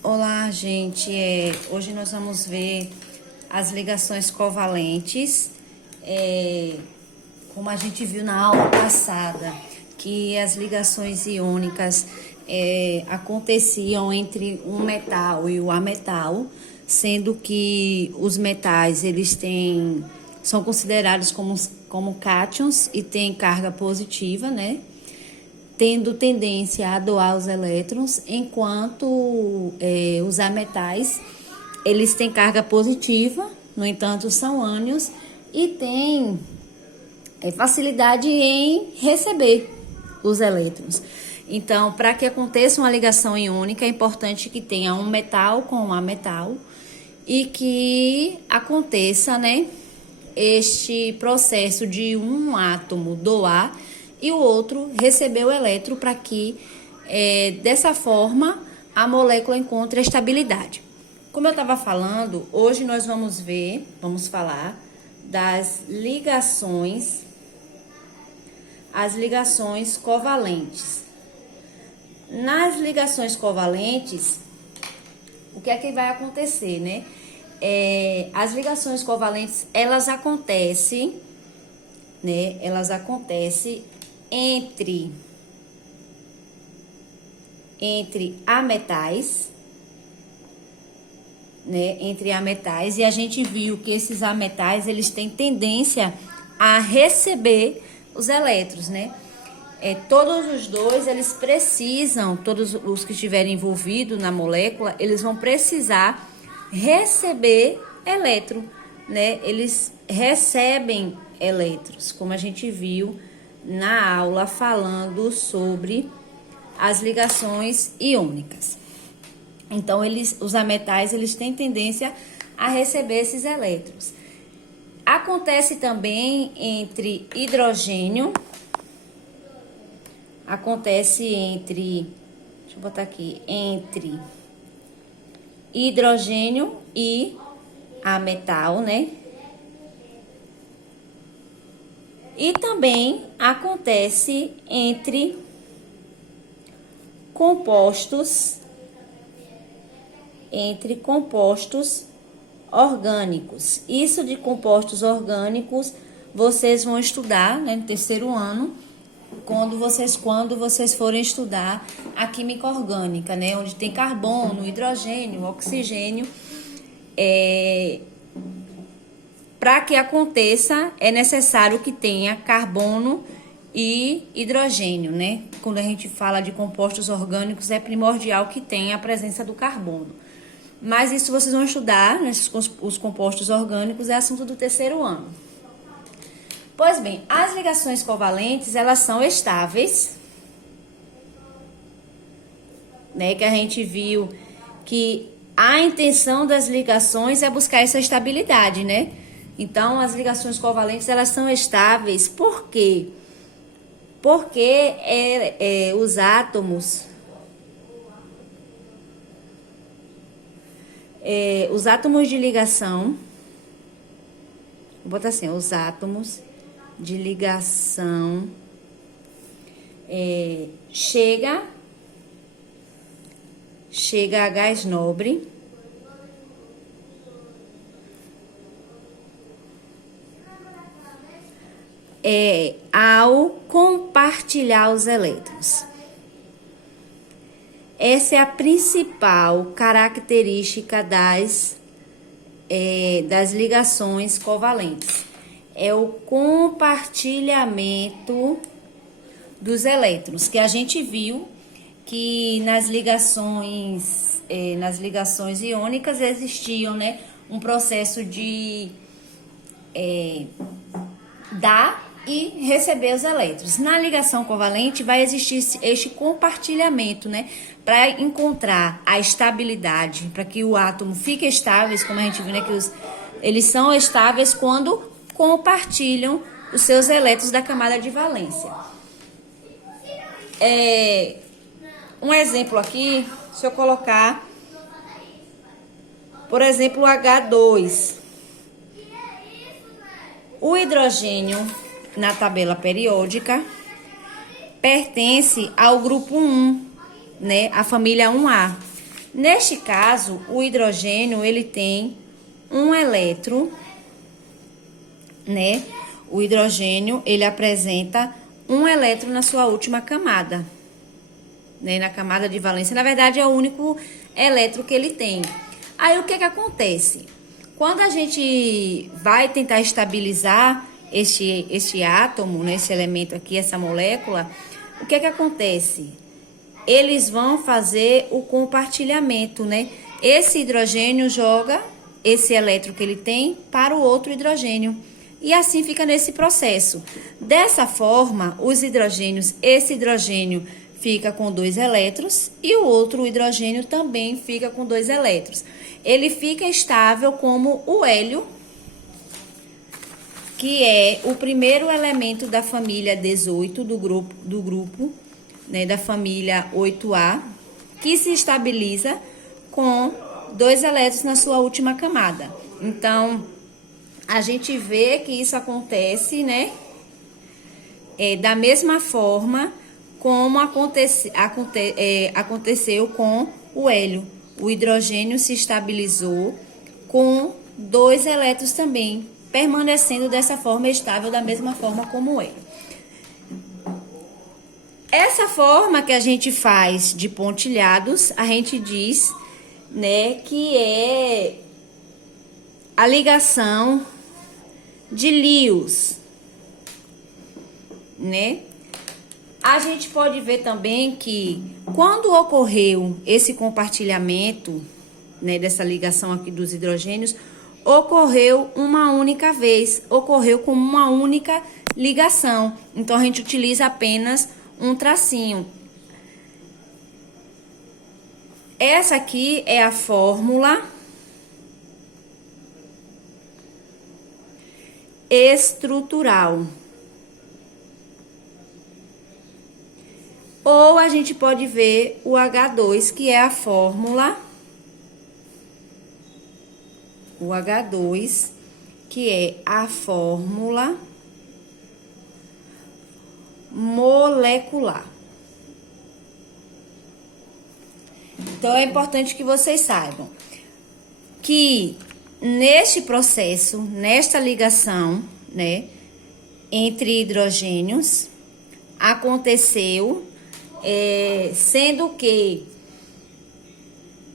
Olá, gente. Hoje nós vamos ver as ligações covalentes, como a gente viu na aula passada, que as ligações iônicas aconteciam entre um metal e o ametal, sendo que os metais são considerados como cátions e têm carga positiva, né? Tendo tendência a doar os elétrons, enquanto os ametais, eles têm carga positiva, no entanto, são ânions e têm facilidade em receber os elétrons. Então, para que aconteça uma ligação iônica, é importante que tenha um metal com um ametal e que aconteça, né, este processo de um átomo doar e o outro receber o elétron para que, dessa forma, a molécula encontre estabilidade. Como eu estava falando, hoje nós vamos falar das ligações, as ligações covalentes. Nas ligações covalentes, o que é que vai acontecer, né? As ligações covalentes, elas acontecem, né? Elas acontecem entre ametais, né? Entre ametais, e a gente viu que esses ametais, eles têm tendência a receber os elétrons, né? Todos os dois, eles precisam, todos os que estiverem envolvidos na molécula, eles vão precisar receber elétron, né? Eles recebem elétrons, como a gente viu na aula falando sobre as ligações iônicas. Então, os ametais, eles têm tendência a receber esses elétrons. Acontece também entre hidrogênio, entre hidrogênio e ametal, né? E também acontece entre compostos orgânicos. Isso de compostos orgânicos vocês vão estudar, né, no terceiro ano, quando vocês forem estudar a química orgânica, né, onde tem carbono, hidrogênio, oxigênio. Para que aconteça, é necessário que tenha carbono e hidrogênio, né? Quando a gente fala de compostos orgânicos, é primordial que tenha a presença do carbono. Mas isso vocês vão estudar, né? Os compostos orgânicos, é assunto do terceiro ano. Pois bem, as ligações covalentes, elas são estáveis, né? Que a gente viu que a intenção das ligações é buscar essa estabilidade, né? Então, as ligações covalentes, elas são estáveis. Por quê? Porque os átomos de ligação, vou botar assim, os átomos de ligação chega a gás nobre ao compartilhar os elétrons. Essa é a principal característica das ligações covalentes. É o compartilhamento dos elétrons, que a gente viu que nas ligações iônicas existiam, né, um processo de dar e receber os elétrons. Na ligação covalente vai existir este compartilhamento, né, para encontrar a estabilidade, para que o átomo fique estável, como a gente viu, né, que eles são estáveis quando compartilham os seus elétrons da camada de valência. Um exemplo aqui, se eu colocar, por exemplo, o H2. O hidrogênio na tabela periódica pertence ao grupo 1, né? A família 1A. Neste caso, o hidrogênio, ele tem um elétron, né? O hidrogênio, ele apresenta um elétron na sua última camada, né? Na camada de valência. Na verdade, é o único elétron que ele tem. Aí, o que acontece? Quando a gente vai tentar estabilizar este átomo, né? Esse elemento aqui, essa molécula, o que acontece? Eles vão fazer o compartilhamento, né? Esse hidrogênio joga esse elétron que ele tem para o outro hidrogênio. E assim fica nesse processo. Dessa forma, os hidrogênios, esse hidrogênio fica com 2 elétrons e o outro hidrogênio também fica com 2 elétrons. Ele fica estável como o hélio, que é o primeiro elemento da família 18 do grupo, né, da família 8A, que se estabiliza com 2 elétrons na sua última camada. Então, a gente vê que isso acontece, né, da mesma forma como aconteceu com o hélio. O hidrogênio se estabilizou com 2 elétrons também, permanecendo dessa forma estável, da mesma forma como o hélio. Essa forma que a gente faz de pontilhados, a gente diz, né, que é a ligação de Lewis, né? A gente pode ver também que quando ocorreu esse compartilhamento, né, dessa ligação aqui dos hidrogênios, ocorreu uma única vez, ocorreu como uma única ligação. Então, a gente utiliza apenas um tracinho. Essa aqui é a fórmula estrutural. Ou a gente pode ver o H2, que é a fórmula, o H2, que é a fórmula molecular. Então, é importante que vocês saibam que neste processo, nesta ligação, né, entre hidrogênios, aconteceu, sendo que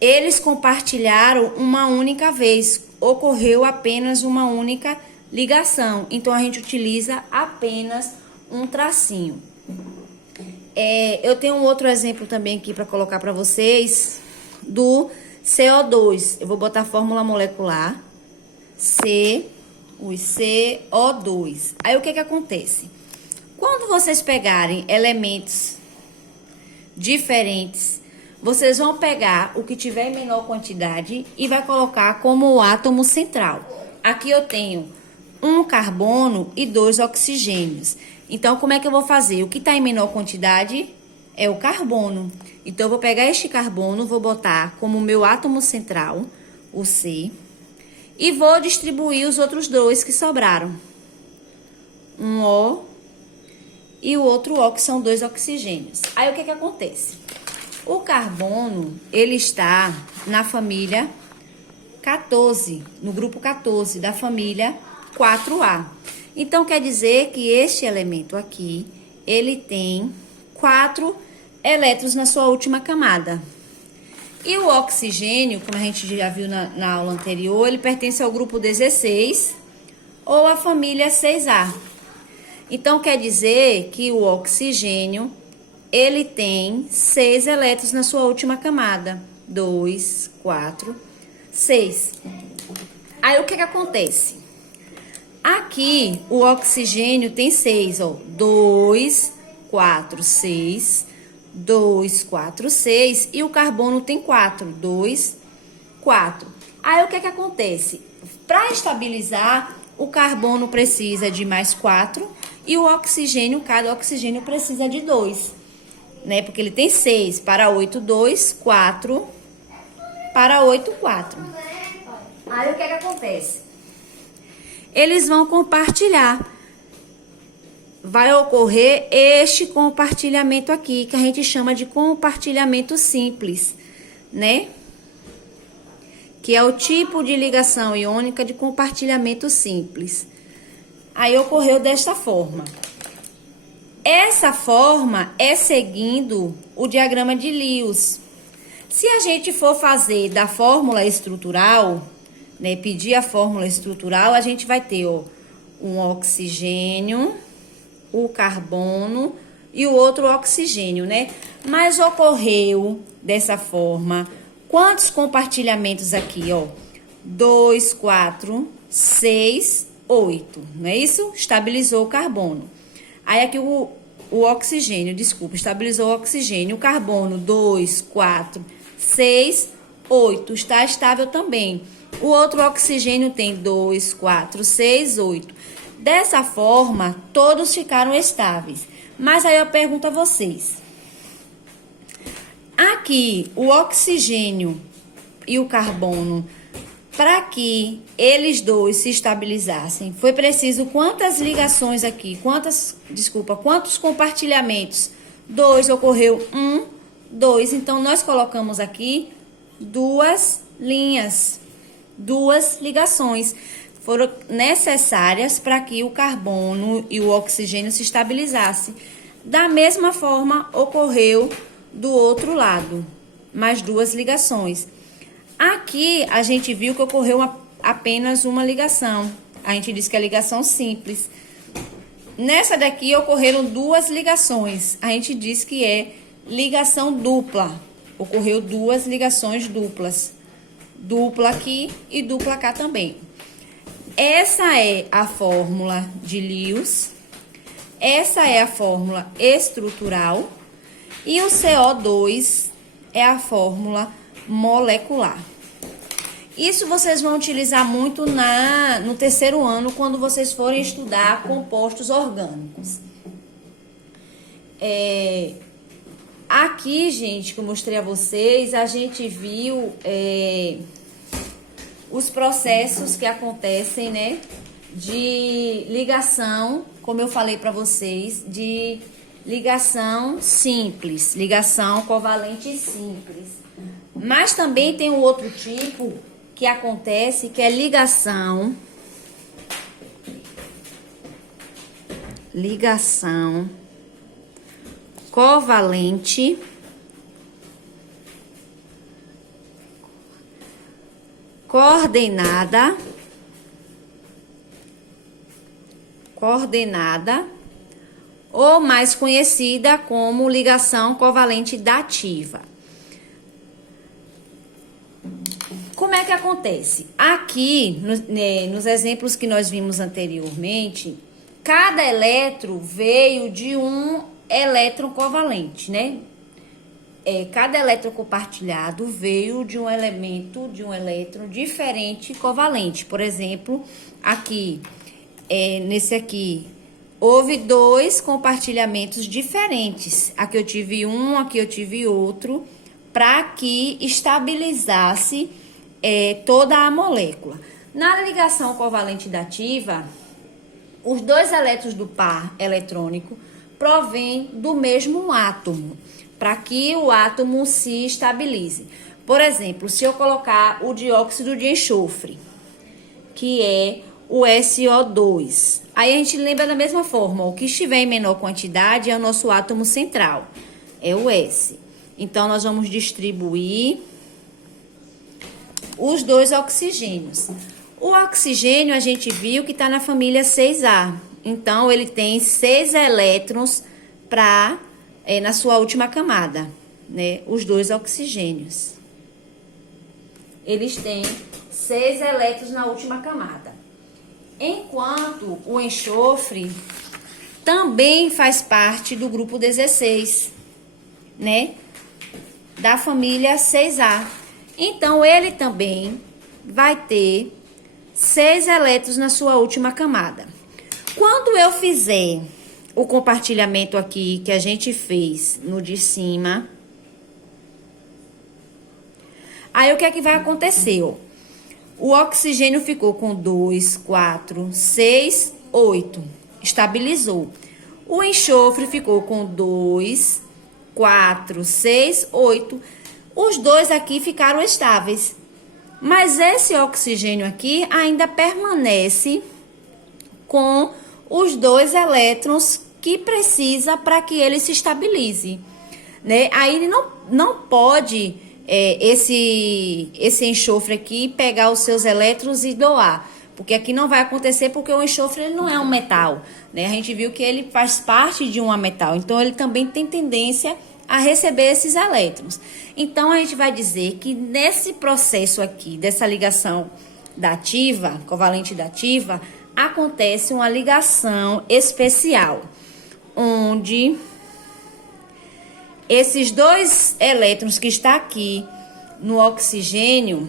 eles compartilharam uma única vez, ocorreu apenas uma única ligação. Então, a gente utiliza apenas um tracinho. Eu tenho um outro exemplo também aqui para colocar para vocês do CO2. Eu vou botar a fórmula molecular CO2. Aí, o que acontece? Quando vocês pegarem elementos diferentes, vocês vão pegar o que tiver em menor quantidade e vai colocar como o átomo central. Aqui eu tenho um carbono e 2 oxigênios. Então, como é que eu vou fazer? O que está em menor quantidade é o carbono. Então, eu vou pegar este carbono, vou botar como meu átomo central, o C, e vou distribuir os outros 2 que sobraram. Um O e o outro O, que são 2 oxigênios. Aí, o que acontece? O carbono, ele está na família 14, no grupo 14 da família 4A. Então, quer dizer que este elemento aqui, ele tem 4 elétrons na sua última camada. E o oxigênio, como a gente já viu na aula anterior, ele pertence ao grupo 16 ou à família 6A. Então, quer dizer que o oxigênio, ele tem 6 elétrons na sua última camada. 2, 4, 6. Aí, o que acontece? Aqui, o oxigênio tem 6, ó. 2, 4, 6. 2, 4, 6. E o carbono tem 4. 2, 4. Aí, o que acontece? Para estabilizar, o carbono precisa de mais 4. E o oxigênio, cada oxigênio precisa de 2. Né? Porque ele tem 6. Para 8, 2. 4. Para 8, 4. Aí, o que acontece? Eles vão compartilhar. Vai ocorrer este compartilhamento aqui, que a gente chama de compartilhamento simples, né? que é o tipo de ligação iônica de compartilhamento simples. Aí ocorreu desta forma. Essa forma é seguindo o diagrama de Lewis. Se a gente for fazer da fórmula estrutural, né, pedir a fórmula estrutural, a gente vai ter, ó, um oxigênio, o carbono e o outro oxigênio, né? Mas ocorreu dessa forma, quantos compartilhamentos aqui, ó? 2, 4, 6, 8, não é isso? Estabilizou o carbono. Aí aqui o oxigênio, desculpa, estabilizou o oxigênio. O carbono, 2, 4, 6, 8, está estável também. O outro oxigênio tem 2, 4, 6, 8. Dessa forma, todos ficaram estáveis. Mas aí eu pergunto a vocês. Aqui, o oxigênio e o carbono, para que eles dois se estabilizassem, foi preciso quantas ligações aqui? Quantos compartilhamentos? 2, ocorreu 1, 2. Então, nós colocamos aqui 2 linhas, 2 ligações. Foram necessárias para que o carbono e o oxigênio se estabilizassem. Da mesma forma, ocorreu do outro lado, mais 2 ligações. Aqui, a gente viu que ocorreu apenas uma ligação. A gente disse que é ligação simples. Nessa daqui, ocorreram 2 ligações. A gente diz que é ligação dupla. Ocorreu 2 ligações duplas. Dupla aqui e dupla cá também. Essa é a fórmula de Lewis. Essa é a fórmula estrutural. E o CO2 é a fórmula molecular. Isso vocês vão utilizar muito no terceiro ano, quando vocês forem estudar compostos orgânicos. Aqui, gente, que eu mostrei a vocês, a gente viu os processos que acontecem, né, de ligação, como eu falei para vocês, de ligação simples, ligação covalente simples. Mas também tem um outro tipo que acontece, que é ligação covalente coordenada, ou mais conhecida como ligação covalente dativa. Como é que acontece? Aqui, nos exemplos que nós vimos anteriormente, cada elétron veio de um elétron covalente, né? Cada elétron compartilhado veio de um elemento, de um elétron diferente covalente. Por exemplo, aqui, nesse aqui, houve 2 compartilhamentos diferentes. Aqui eu tive um, aqui eu tive outro, para que estabilizasse toda a molécula. Na ligação covalente dativa, os 2 elétrons do par eletrônico provêm do mesmo átomo, para que o átomo se estabilize. Por exemplo, se eu colocar o dióxido de enxofre, que é o SO2, aí a gente lembra da mesma forma, o que estiver em menor quantidade é o nosso átomo central, é o S. Então, nós vamos distribuir os 2 oxigênios. O oxigênio, a gente viu que está na família 6A. Então, ele tem 6 elétrons na sua última camada, né? Os 2 oxigênios. Eles têm 6 elétrons na última camada. Enquanto o enxofre também faz parte do grupo 16, né? Da família 6A. Então, ele também vai ter 6 elétrons na sua última camada. Quando eu fizer o compartilhamento aqui que a gente fez no de cima, aí o que é que vai acontecer? Ó? O oxigênio ficou com 2, 4, 6, 8. Estabilizou. O enxofre ficou com 2, 4, 6, 8. Os 2 aqui ficaram estáveis. Mas esse oxigênio aqui ainda permanece com os 2 elétrons que precisa para que ele se estabilize, né? Aí ele não pode, esse enxofre aqui, pegar os seus elétrons e doar. Porque aqui não vai acontecer, porque o enxofre ele não é um metal, né? A gente viu que ele faz parte de um metal, então ele também tem tendência a receber esses elétrons. Então a gente vai dizer que nesse processo aqui, dessa ligação dativa, covalente dativa, acontece uma ligação especial, onde esses 2 elétrons que está aqui no oxigênio,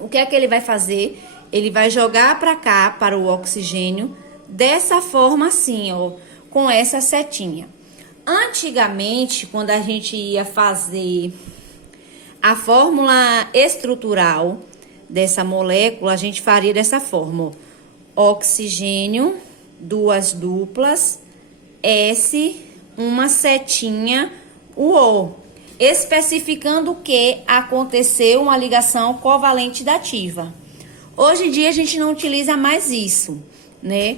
o que é que ele vai fazer? Ele vai jogar para cá, para o oxigênio, dessa forma assim, ó, com essa setinha. Antigamente, quando a gente ia fazer a fórmula estrutural dessa molécula, a gente faria dessa forma, ó, oxigênio, 2 duplas, S, uma setinha, o O, especificando que aconteceu uma ligação covalente dativa. Hoje em dia a gente não utiliza mais isso, né?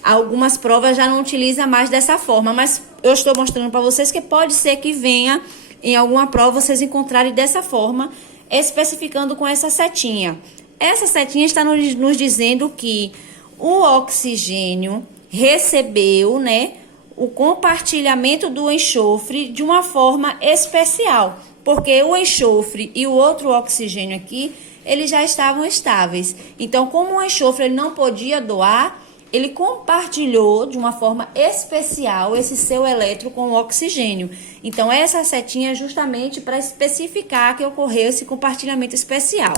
Algumas provas já não utilizam mais dessa forma, mas eu estou mostrando para vocês que pode ser que venha em alguma prova vocês encontrarem dessa forma, especificando com essa setinha. Essa setinha está nos dizendo que o oxigênio recebeu, né, o compartilhamento do enxofre de uma forma especial, porque o enxofre e o outro oxigênio aqui, eles já estavam estáveis. Então, como o enxofre ele não podia doar, ele compartilhou de uma forma especial esse seu elétron com o oxigênio. Então, essa setinha é justamente para especificar que ocorreu esse compartilhamento especial.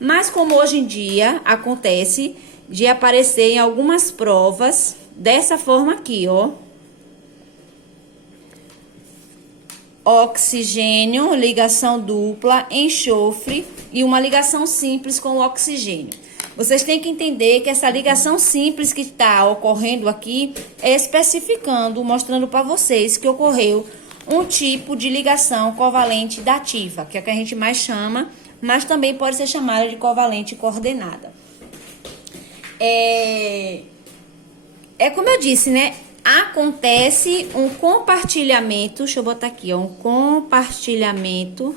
Mas como hoje em dia acontece de aparecer em algumas provas dessa forma aqui, ó. Oxigênio, ligação dupla, enxofre e uma ligação simples com o oxigênio. Vocês têm que entender que essa ligação simples que está ocorrendo aqui é especificando, mostrando para vocês que ocorreu um tipo de ligação covalente dativa, que é o que a gente mais chama, mas também pode ser chamada de covalente coordenada. É como eu disse, né? Acontece um compartilhamento, deixa eu botar aqui, ó, um compartilhamento.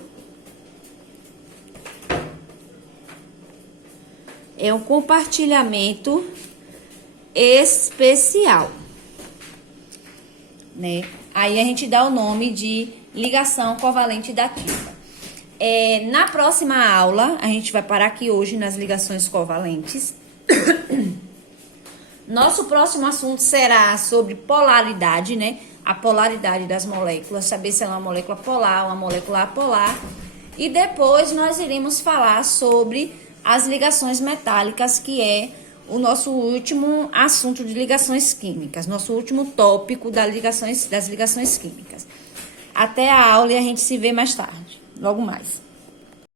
É um compartilhamento especial, né? Aí a gente dá o nome de ligação covalente dativa. Na próxima aula, a gente vai parar aqui hoje nas ligações covalentes. Nosso próximo assunto será sobre polaridade, né? A polaridade das moléculas, saber se ela é uma molécula polar ou uma molécula apolar. E depois nós iremos falar sobre as ligações metálicas, que é o nosso último assunto de ligações químicas, nosso último tópico das ligações químicas. Até a aula e a gente se vê mais tarde, logo mais.